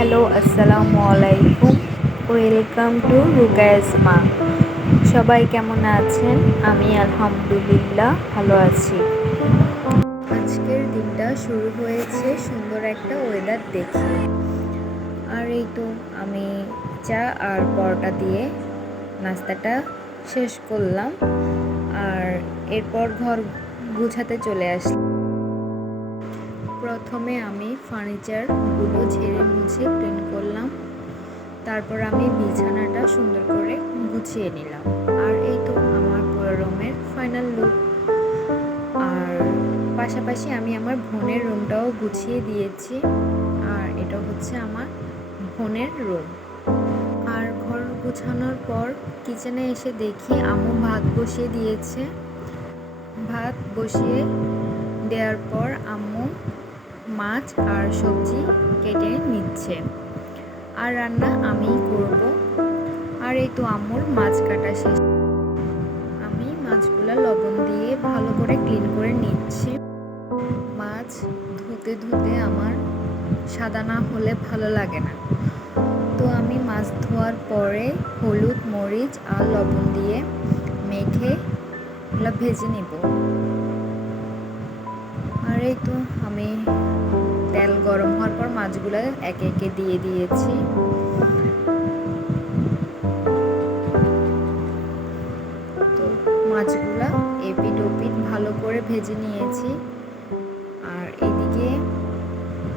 Hello, আসসালামু আলাইকুম। Welcome to রুকায়াস মা। সবাই কেমন আছেন? আমি আলহামদুলিল্লাহ ভালো আছি। আজকের দিনটা শুরু হয়েছে সুন্দর একটা ওয়েদার দেখে। আর এই তো আমি চা আর পরোটা দিয়ে নাস্তাটা শেষ করলাম। আর এরপর ঘর গুছাতে চলে আসলাম। প্রথমে আমি ফার্নিচারগুলো ঝেড়ে মুছে ক্লিন করলাম। তারপর আমি বিছানাটা সুন্দর করে গুছিয়ে নিলাম। আর এই তো আমার পুরো রুমের ফাইনাল লুক। আর পাশাপাশি আমি আমার বোনের রুমটাও গুছিয়ে দিয়েছি। আর এটা হচ্ছে আমার বোনের রুম। আর ঘর গুছানোর পর কিচেনে এসে দেখি আম্মু ভাত বসিয়ে দিয়েছে। ভাত বসিয়ে দেওয়ার পর আম্মু মাছ আর সবজি কেটে নিচ্ছে। আর রান্না আমিই করব। আর এই তো আম্মুর মাছ কাটা শেষ। আমি মাছগুলো লবণ দিয়ে ভালো করে ক্লিন করে নিচ্ছি। মাছ ধুতে ধুতে আমার সাদা না হলে ভালো লাগে না। তো আমি মাছ ধোয়ার পরে হলুদ, মরিচ আর লবণ দিয়ে মেখে এগুলো ভেজে নিব। আর এই তো আমি তেল গরম হওয়ার পর মাছগুলো একে একে দিয়ে দিয়েছি। তো মাছগুলা এপিট ওপিট ভালো করে ভেজে নিয়েছি। আর এদিকে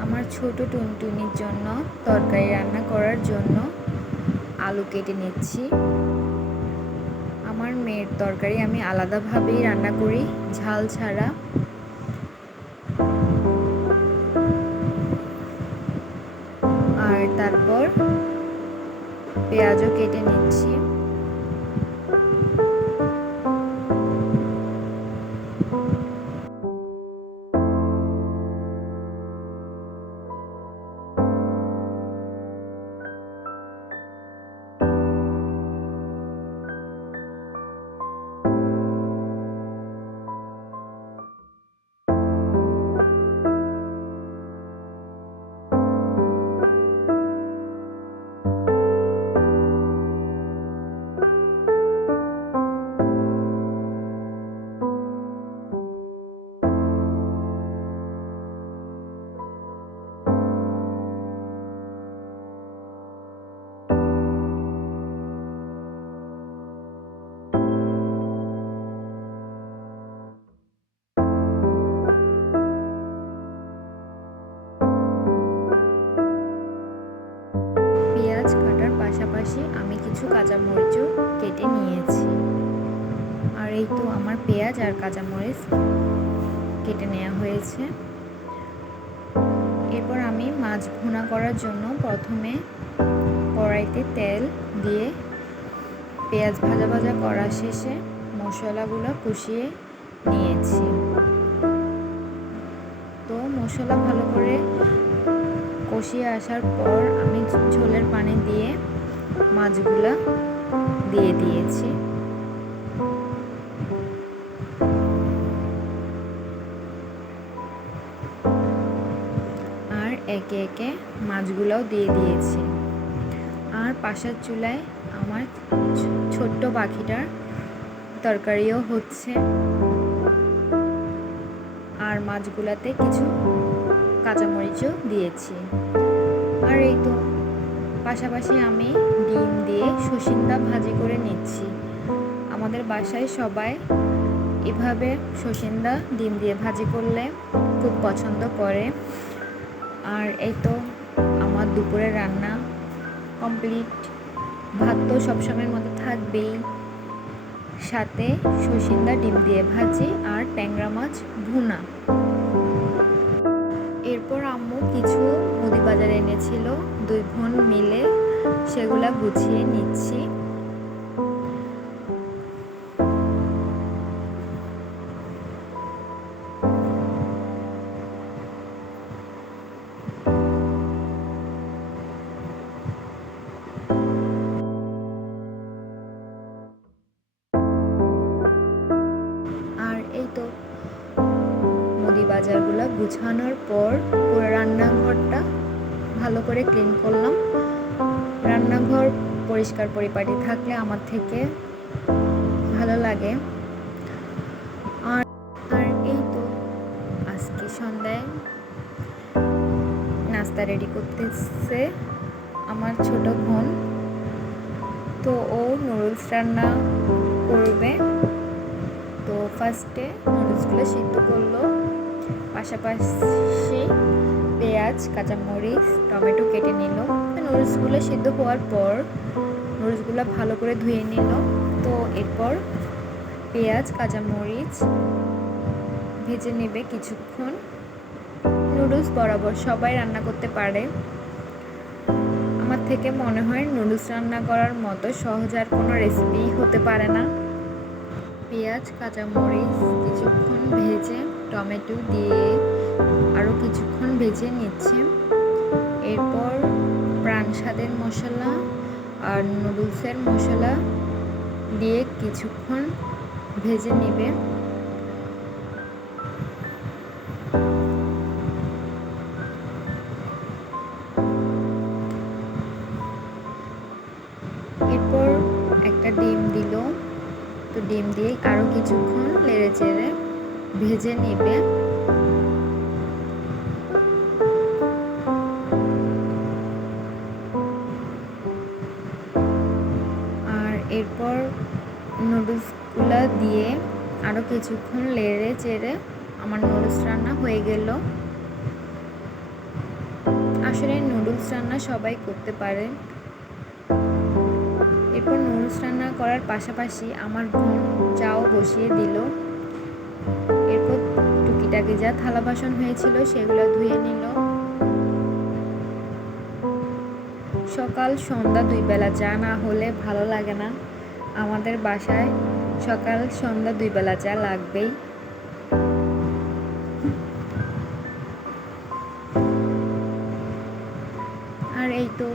আমার ছোট টুনটুনির জন্য তরকারি রান্না করার জন্য আলু কেটে নিচ্ছি। আমার মেয়ের তরকারি আমি আলাদাভাবেই রান্না করি, ঝাল ছাড়া। আর তারপর পেঁয়াজও কেটে নিচ্ছি। পেঁয়াজ কাটার পাশাপাশি আমি কিছু কাঁচামরিচও কেটে নিয়েছি। আর এই তো আমার পেঁয়াজ আর কাঁচামরিচ কেটে নেওয়া হয়েছে। এরপর আমি মাছ ভুনা করার জন্য প্রথমে কড়াইতে তেল দিয়ে পেঁয়াজ ভাজা ভাজা করা শেষে মশলাগুলো কষিয়ে নিয়েছি। তো মশলা ভালো করে কষিয়ে আসার পর আমি ঝোলের পানি দিয়ে মাছগুলা দিয়ে দিয়েছি। আর একে একে মাছগুলাও দিয়ে দিয়েছি। আর পাশের চুলায় আমার ছোট্ট পাখিটার তরকারিও হচ্ছে। আর মাছগুলাতে কিছু কাঁচামরিচও দিয়েছি। আর এই তো পাশাপাশি আমি ডিম দিয়ে সসিন্দা ভাজি করে নিচ্ছি। আমাদের বাসায় সবাই এভাবে সসিন্দা ডিম দিয়ে ভাজি করলে খুব পছন্দ করে। আর এই তো আমার দুপুরের রান্না কমপ্লিট। ভাত তো সবসময়ের মতো থাকবেই, সাথে সসিন্দা ডিম দিয়ে ভাজি আর ট্যাংরা মাছ ভুনা। এরপর আম্মু কিছু মুদি বাজারে এনেছিল, দুই বোন মিলে সেগুলা গুছিয়ে নিচ্ছি। আর এই তো মুদি বাজারগুলো গুছানোর পর পুরো রান্নাঘরটা ভালো করে ক্লিন করলাম। রান্নাঘর পরিষ্কার পরিপাটি থাকলে আমার থেকে ভালো লাগে। আর এই তো আজকে সন্ধ্যায় নাস্তা রেডি করতেছে আমার ছোট বোন। তো ও নুডলস রান্না করবে। তো ফার্স্টে নুডলসগুলো সিদ্ধ করলো, পাশাপাশি পেঁয়াজ, কাঁচামরিচ, টমেটো কেটে নিল। নুডলসগুলো সিদ্ধ হওয়ার পর নুডলসগুলো ভালো করে ধুয়ে নিল। তো এরপর পেঁয়াজ, কাঁচামরিচ ভেজে নেবে কিছুক্ষণ। নুডলস বরাবর সবাই রান্না করতে পারে। আমার থেকে মনে হয় নুডলস রান্না করার মতো সহজ আর কোনো রেসিপি হতে পারে না। পেঁয়াজ, কাঁচামরিচ কিছুক্ষণ ভেজে টমেটো দিয়ে আরও কিছুক্ষণ ভেজে নিচ্ছে। এরপর প্রাণ স্বাদের মশলা আর নুডলসের মশলা দিয়ে কিছুক্ষণ ভেজে নেবে। এরপর একটা ডিম দিল। তো ডিম দিয়ে আরও কিছুক্ষণ নেড়ে চেড়ে ভেজে নেবে। আর এরপর নুডলসগুলো দিয়ে আরও কিছুক্ষণ নেড়ে চেড়ে আমার নুডলস রান্না হয়ে গেল। আসলে নুডলস রান্না সবাই করতে পারে। এরপর নুডলস রান্না করার পাশাপাশি আমার বোন চাও বসিয়ে দিল। এরপর টুকিটাকি যা থালা বাসন হয়েছিল সেগুলো ধুয়ে নিল। সকাল সন্ধ্যা 2 বেলা চা না হলে ভালো লাগে না। আমাদের বাসায় সকাল সন্ধ্যা 2 বেলা চা লাগবেই। আর এই তো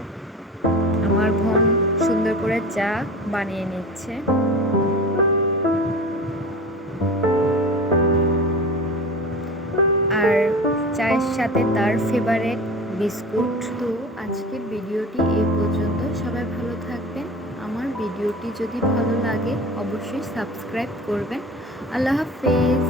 আমার বোন সুন্দর করে চা বানিয়ে নিচ্ছে। আর চায়ের সাথে তার ফেভারিট বিস্কুট। তো আজকের ভিডিওটি এই পর্যন্ত। সবাই ভালো থাকবেন। আমার ভিডিওটি যদি ভালো লাগে অবশ্যই সাবস্ক্রাইব করবেন। আল্লাহ হাফেজ।